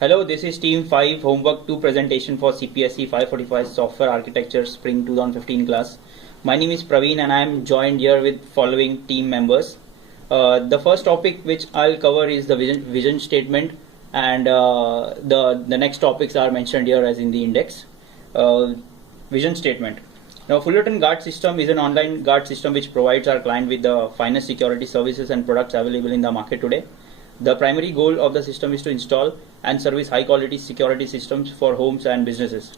Hello, this is Team 5 Homework 2 presentation for CPSE 545 Software Architecture Spring 2015 class. My name is Praveen and I am joined here with following team members. The first topic which I'll cover is the vision statement, and the next topics are mentioned here as in the index. Vision statement. Now, Fullerton Guard System is an online guard system which provides our client with the finest security services and products available in the market today. The primary goal of the system is to install and service high quality security systems for homes and businesses.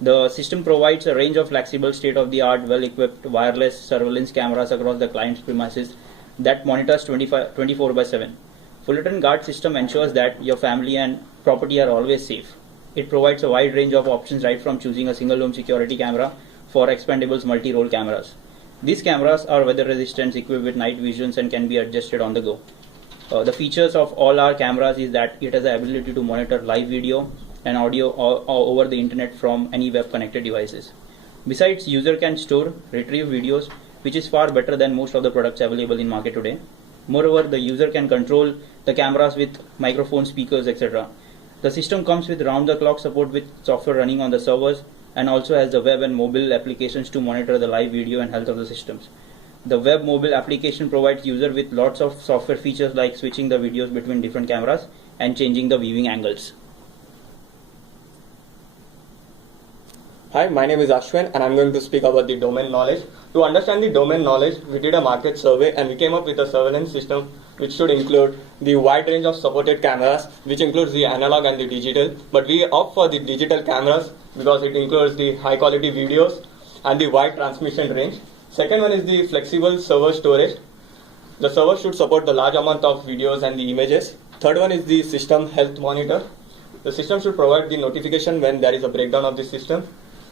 The system provides a range of flexible state-of-the-art well-equipped wireless surveillance cameras across the client's premises that monitors 24/7. Fullerton Guard system ensures that your family and property are always safe. It provides a wide range of options, right from choosing a single home security camera for expendables multi-role cameras. These cameras are weather resistant, equipped with night visions, and can be adjusted on the go. The features of all our cameras is that it has the ability to monitor live video and audio over the internet from any web connected devices. Besides, user can store, retrieve videos, which is far better than most of the products available in market today. Moreover, the user can control the cameras with microphone, speakers, etc. The system comes with round-the-clock support with software running on the servers, and also has the web and mobile applications to monitor the live video and health of the systems. The web mobile application provides user with lots of software features like switching the videos between different cameras and changing the viewing angles. Hi, my name is Ashwin and I'm going to speak about the domain knowledge. To understand the domain knowledge, we did a market survey and we came up with a surveillance system which should include the wide range of supported cameras, which includes the analog and the digital. But we opt for the digital cameras because it includes the high quality videos and the wide transmission range. Second one is the flexible server storage. The server should support the large amount of videos and the images. Third one is the system health monitor. The system should provide the notification when there is a breakdown of the system.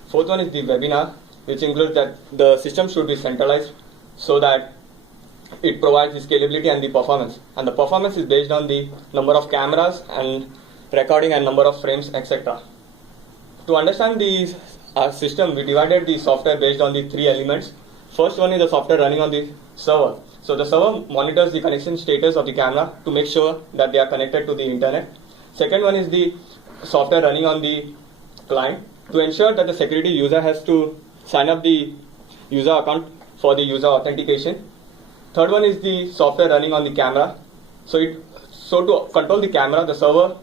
Fourth one is the webinar, which includes that the system should be centralized so that it provides the scalability and the performance. And the performance is based on the number of cameras and recording and number of frames, etc. To understand the system, we divided the software based on the three elements. First one is the software running on the server. So the server monitors the connection status of the camera to make sure that they are connected to the internet. Second one is the software running on the client to ensure that the security user has to sign up the user account for the user authentication. Third one is the software running on the camera. So to control the camera, the server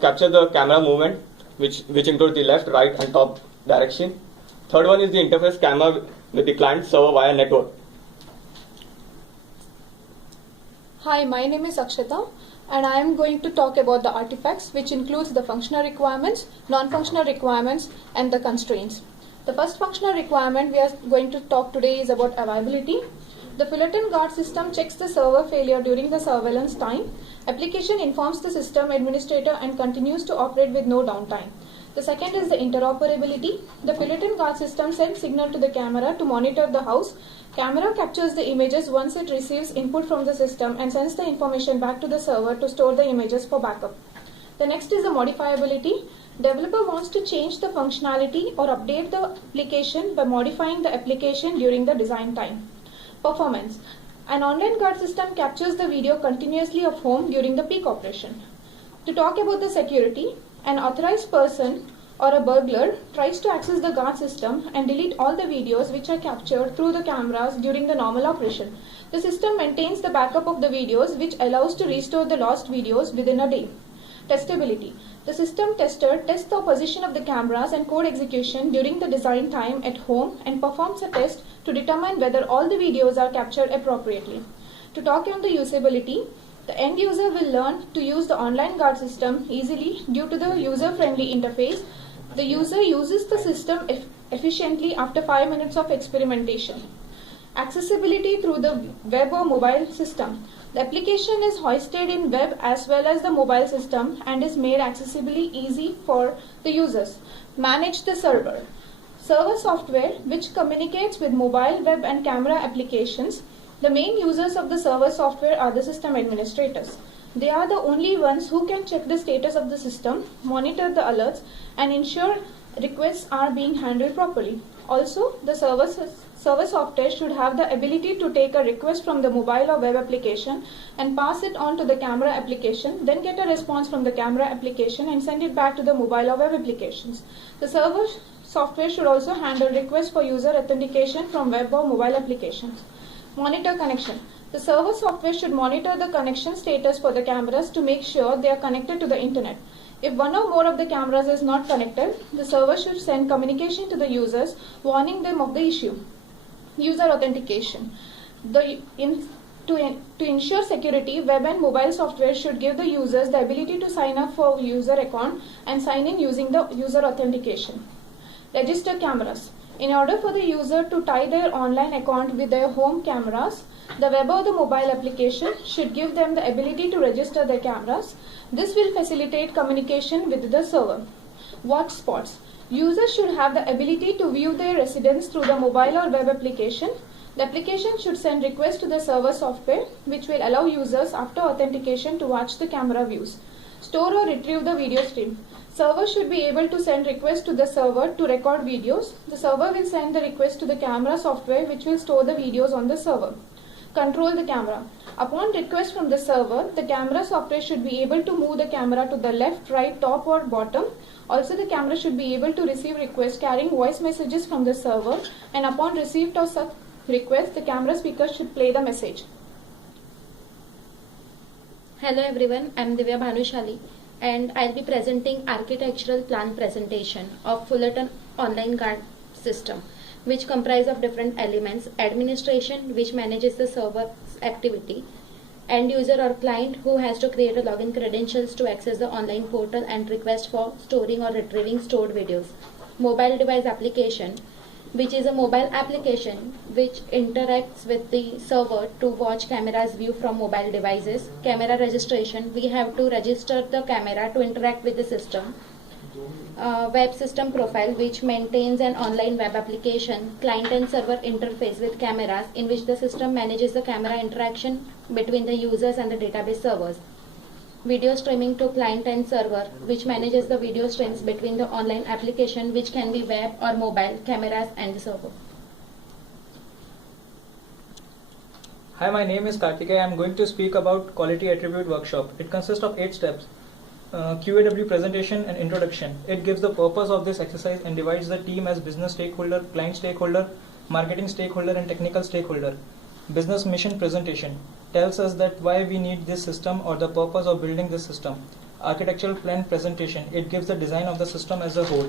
captures the camera movement, which includes the left, right, and top direction. Third one is the interface camera with the client server via network. Hi, my name is Akshata and I am going to talk about the artifacts, which includes the functional requirements, non-functional requirements, and the constraints. The first functional requirement we are going to talk today is about availability. The Fullerton Guard system checks the server failure during the surveillance time. Application informs the system administrator and continues to operate with no downtime. The second is the interoperability. The Fullerton Guard system sends signal to the camera to monitor the house. Camera captures the images once it receives input from the system and sends the information back to the server to store the images for backup. The next is the modifiability. Developer wants to change the functionality or update the application by modifying the application during the design time. Performance. An online guard system captures the video continuously of home during the peak operation. To talk about the security, an authorized person or a burglar tries to access the guard system and delete all the videos which are captured through the cameras during the normal operation. The system maintains the backup of the videos, which allows to restore the lost videos within a day. Testability. The system tester tests the position of the cameras and code execution during the design time at home and performs a test to determine whether all the videos are captured appropriately. To talk on the usability, the end user will learn to use the online guard system easily due to the user-friendly interface. The user uses the system efficiently after 5 minutes of experimentation. Accessibility through the web or mobile system. The application is hosted in web as well as the mobile system and is made accessibly easy for the users. Manage the server. Server software which communicates with mobile, web and camera applications. The main users of the server software are the system administrators. They are the only ones who can check the status of the system, monitor the alerts, and ensure requests are being handled properly. Also, the server server software should have the ability to take a request from the mobile or web application and pass it on to the camera application, then get a response from the camera application and send it back to the mobile or web applications. The server software should also handle requests for user authentication from web or mobile applications. Monitor connection. The server software should monitor the connection status for the cameras to make sure they are connected to the internet. If one or more of the cameras is not connected, the server should send communication to the users warning them of the issue. User authentication. To ensure security, web and mobile software should give the users the ability to sign up for user account and sign in using the user authentication. Register cameras. In order for the user to tie their online account with their home cameras, the web or the mobile application should give them the ability to register their cameras. This will facilitate communication with the server. Watch spots. Users should have the ability to view their residence through the mobile or web application. The application should send requests to the server software, which will allow users after authentication to watch the camera views. Store or retrieve the video stream. Server should be able to send requests to the server to record videos. The server will send the request to the camera software, which will store the videos on the server. Control the camera. Upon request from the server, the camera software should be able to move the camera to the left, right, top or bottom. Also, the camera should be able to receive requests carrying voice messages from the server, and upon receipt of such request, the camera speaker should play the message. Hello everyone, I am Divya Bhanushali and I will be presenting architectural plan presentation of Fullerton Online Guard System, which comprise of different elements: administration, which manages the server's activity; end user or client, who has to create a login credentials to access the online portal and request for storing or retrieving stored videos; mobile device application, which is a mobile application which interacts with the server to watch camera's view from mobile devices; camera registration, we have to register the camera to interact with the system; web system profile, which maintains an online web application, client and server interface with cameras, in which the system manages the camera interaction between the users and the database servers; video streaming to client and server, which manages the video streams between the online application, which can be web or mobile, cameras and the server. Hi, my name is Karthikeya. I am going to speak about Quality Attribute Workshop. It consists of 8 steps. QAW presentation and introduction. It gives the purpose of this exercise and divides the team as business stakeholder, client stakeholder, marketing stakeholder and technical stakeholder. Business mission presentation tells us that why we need this system or the purpose of building this system. Architectural plan presentation. It gives the design of the system as a whole.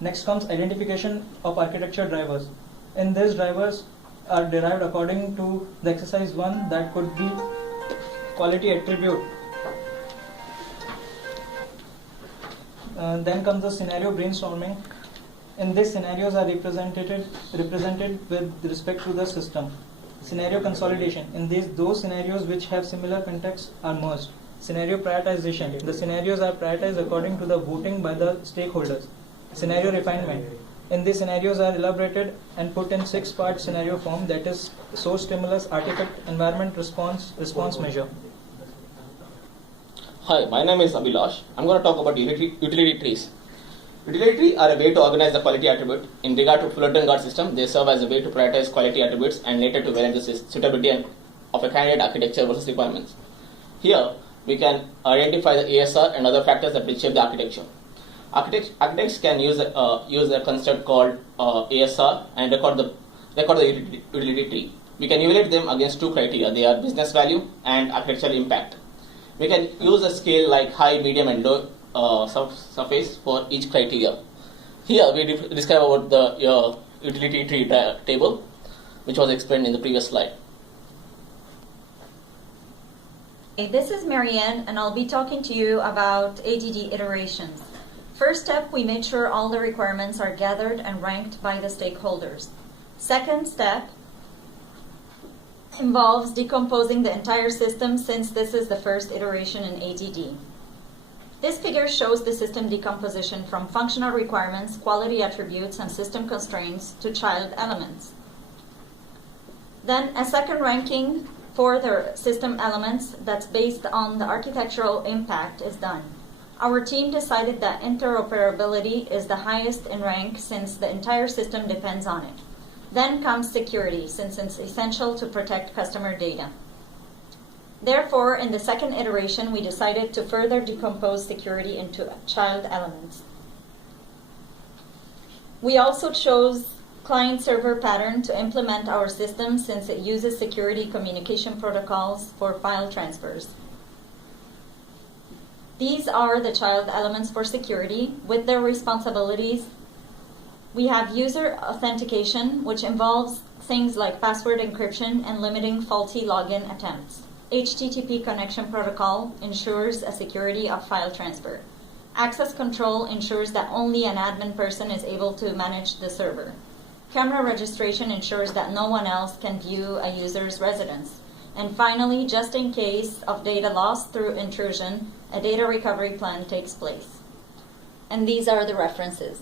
Next comes identification of architecture drivers. In this, drivers are derived according to the exercise 1, that could be quality attribute. Then comes the scenario brainstorming. In this, scenarios are represented with respect to the system. Scenario consolidation. In these, those scenarios which have similar context are merged. Scenario prioritization. The scenarios are prioritized according to the voting by the stakeholders. Scenario refinement. In these, scenarios are elaborated and put in 6-part scenario form, that is source, stimulus, artifact, environment, response measure. Hi, my name is Abhilash. I'm going to talk about utility trees. Utility trees are a way to organize the quality attribute. In regard to Fullerton Guard system, they serve as a way to prioritize quality attributes and later to evaluate the suitability of a candidate architecture versus requirements. Here, we can identify the ASR and other factors that will shape the architecture. Architects can use a construct called ASR and record the utility tree. We can evaluate them against 2 criteria. They are business value and architectural impact. We can use a scale like high, medium and low surface for each criteria. Here we describe about the utility tree table, which was explained in the previous slide. Hey, this is Marianne, and I'll be talking to you about ADD iterations. First step, we made sure all the requirements are gathered and ranked by the stakeholders. Second step involves decomposing the entire system, since this is the first iteration in ADD. This figure shows the system decomposition from functional requirements, quality attributes, and system constraints to child elements. Then a second ranking for the system elements that's based on the architectural impact is done. Our team decided that interoperability is the highest in rank, since the entire system depends on it. Then comes security, since it's essential to protect customer data. Therefore, in the second iteration, we decided to further decompose security into child elements. We also chose client-server pattern to implement our system since it uses security communication protocols for file transfers. These are the child elements for security with their responsibilities. We have user authentication, which involves things like password encryption and limiting faulty login attempts. HTTP connection protocol ensures a security of file transfer. Access control ensures that only an admin person is able to manage the server. Camera registration ensures that no one else can view a user's residence. And finally, just in case of data loss through intrusion, a data recovery plan takes place. And these are the references.